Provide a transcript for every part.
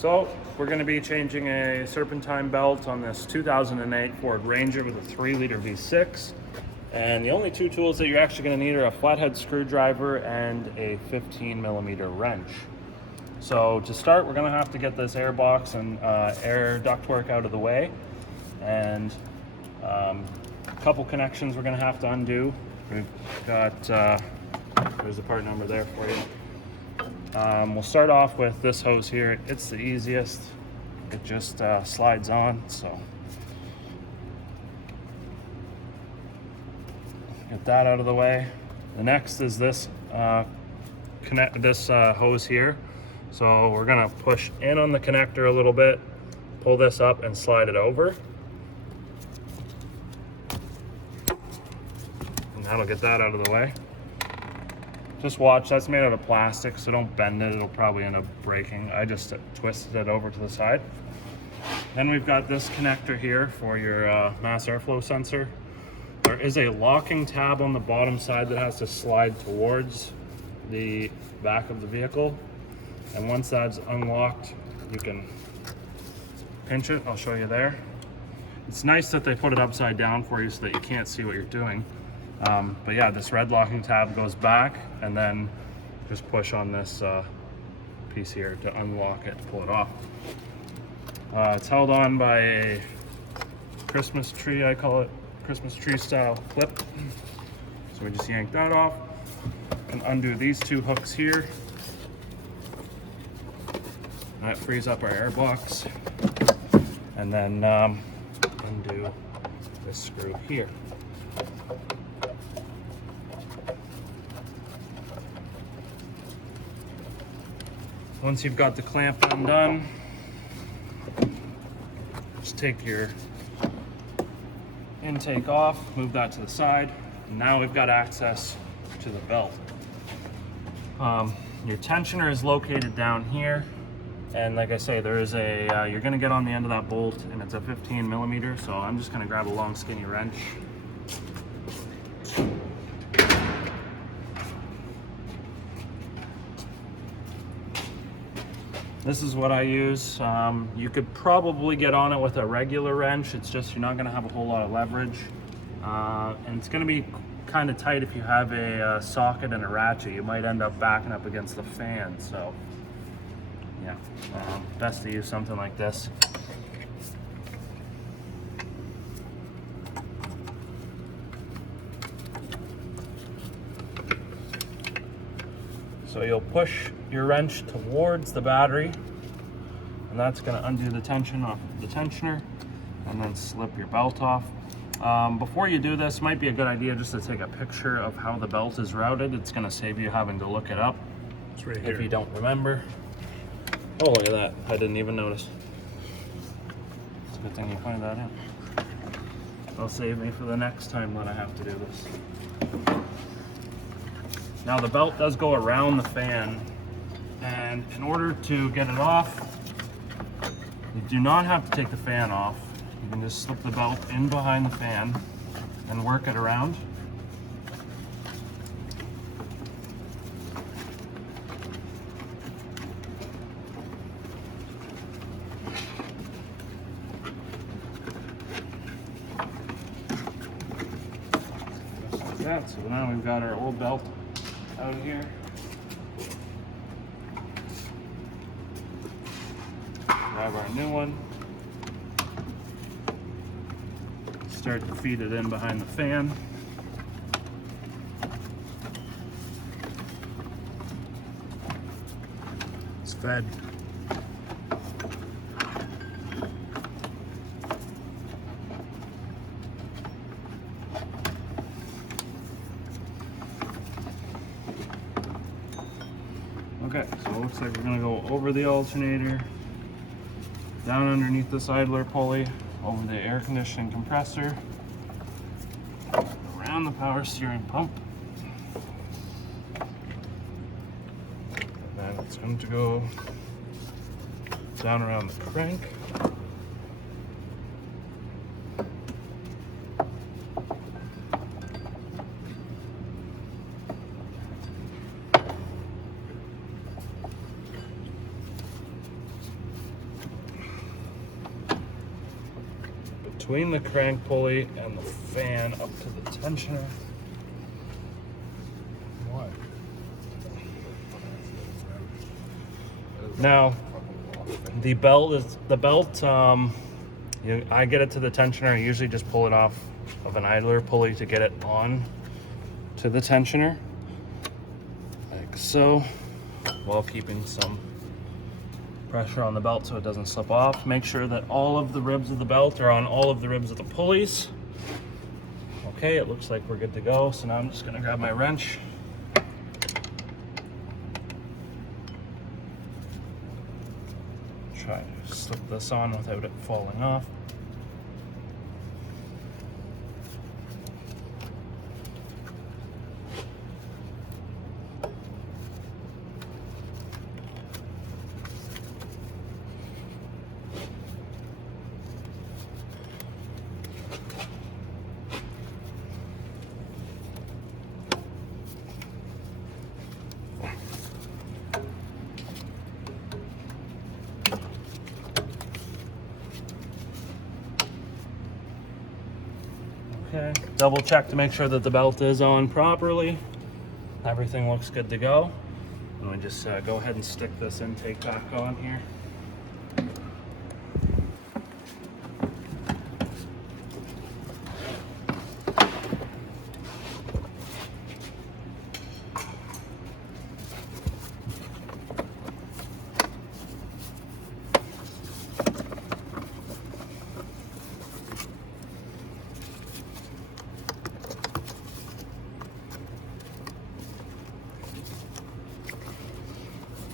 So we're going to be changing a Serpentine belt on this 2008 Ford Ranger with a 3-liter V6. And the only two tools that you're actually going to need are a flathead screwdriver and a 15mm wrench. So to start, we're going to have to get this air box and air ductwork out of the way. And a couple connections we're going to have to undo. We've got, there's the part number there for you. We'll start off with this hose here. It's the easiest. It just slides on, so get that out of the way. The next is this hose here. So we're gonna push in on the connector a little bit, pull this up and slide it over. And that'll get that out of the way. Just watch, that's made out of plastic, so don't bend it, it'll probably end up breaking. I just twisted it over to the side. Then we've got this connector here for your mass airflow sensor. There is a locking tab on the bottom side that has to slide towards the back of the vehicle. And once that's unlocked, you can pinch it, I'll show you there. It's nice that they put it upside down for you so that you can't see what you're doing. But yeah, this red locking tab goes back, and then just push on this piece here to unlock it, pull it off. It's held on by a Christmas tree, I call it Christmas tree style clip. So we just yank that off and undo these two hooks here. That frees up our air box. And then undo this screw here. Once you've got the clamp undone, just take your intake off, move that to the side, and now we've got access to the belt. Your tensioner is located down here, and like I say, there is a, you're gonna get on the end of that bolt, and it's a 15mm, so I'm just gonna grab a long skinny wrench. This is what I use. You could probably get on it with a regular wrench. It's just you're not going to have a whole lot of leverage. And it's going to be kind of tight if you have a socket and a ratchet. You might end up backing up against the fan. So yeah, best to use something like this. So you'll push your wrench towards the battery, and that's going to undo the tension off the tensioner, and then slip your belt off. Before you do this, might be a good idea just to take a picture of how the belt is routed. It's going to save you having to look it up. It's right here. If you don't remember. Oh, look at that. I didn't even notice. It's a good thing you pointed that out. That'll save me for the next time that I have to do this. Now the belt does go around the fan, and in order to get it off, you do not have to take the fan off. You can just slip the belt in behind the fan and work it around. Just like that. So now we've got our old belt out of here. Grab our new one. Start to feed it in behind the fan. It's fed. Okay, so it looks like we're gonna go over the alternator, down underneath this idler pulley, over the air conditioning compressor, around the power steering pump. And then it's going to go down around the crank. between the crank pulley and the fan up to the tensioner. What? Now, the belt I get it to the tensioner. I usually just pull it off of an idler pulley to get it on to the tensioner, like so, while keeping some pressure on the belt so it doesn't slip off. Make sure that all of the ribs of the belt are on all of the ribs of the pulleys. Okay, it looks like we're good to go. So now I'm just gonna grab my wrench. Try to slip this on without it falling off. Okay, double check to make sure that the belt is on properly. Everything looks good to go. And we just go ahead and stick this intake back on here.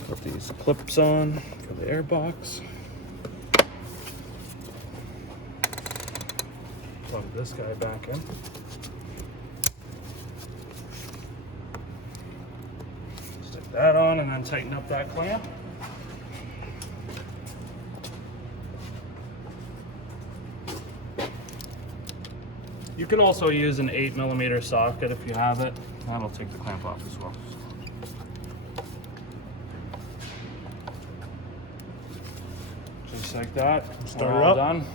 Put these clips on for the air box. Plug this guy back in. Stick that on and then tighten up that clamp. You can also use an 8mm socket if you have it. That'll take the clamp off as well. Just like that. Start We're her all up. done.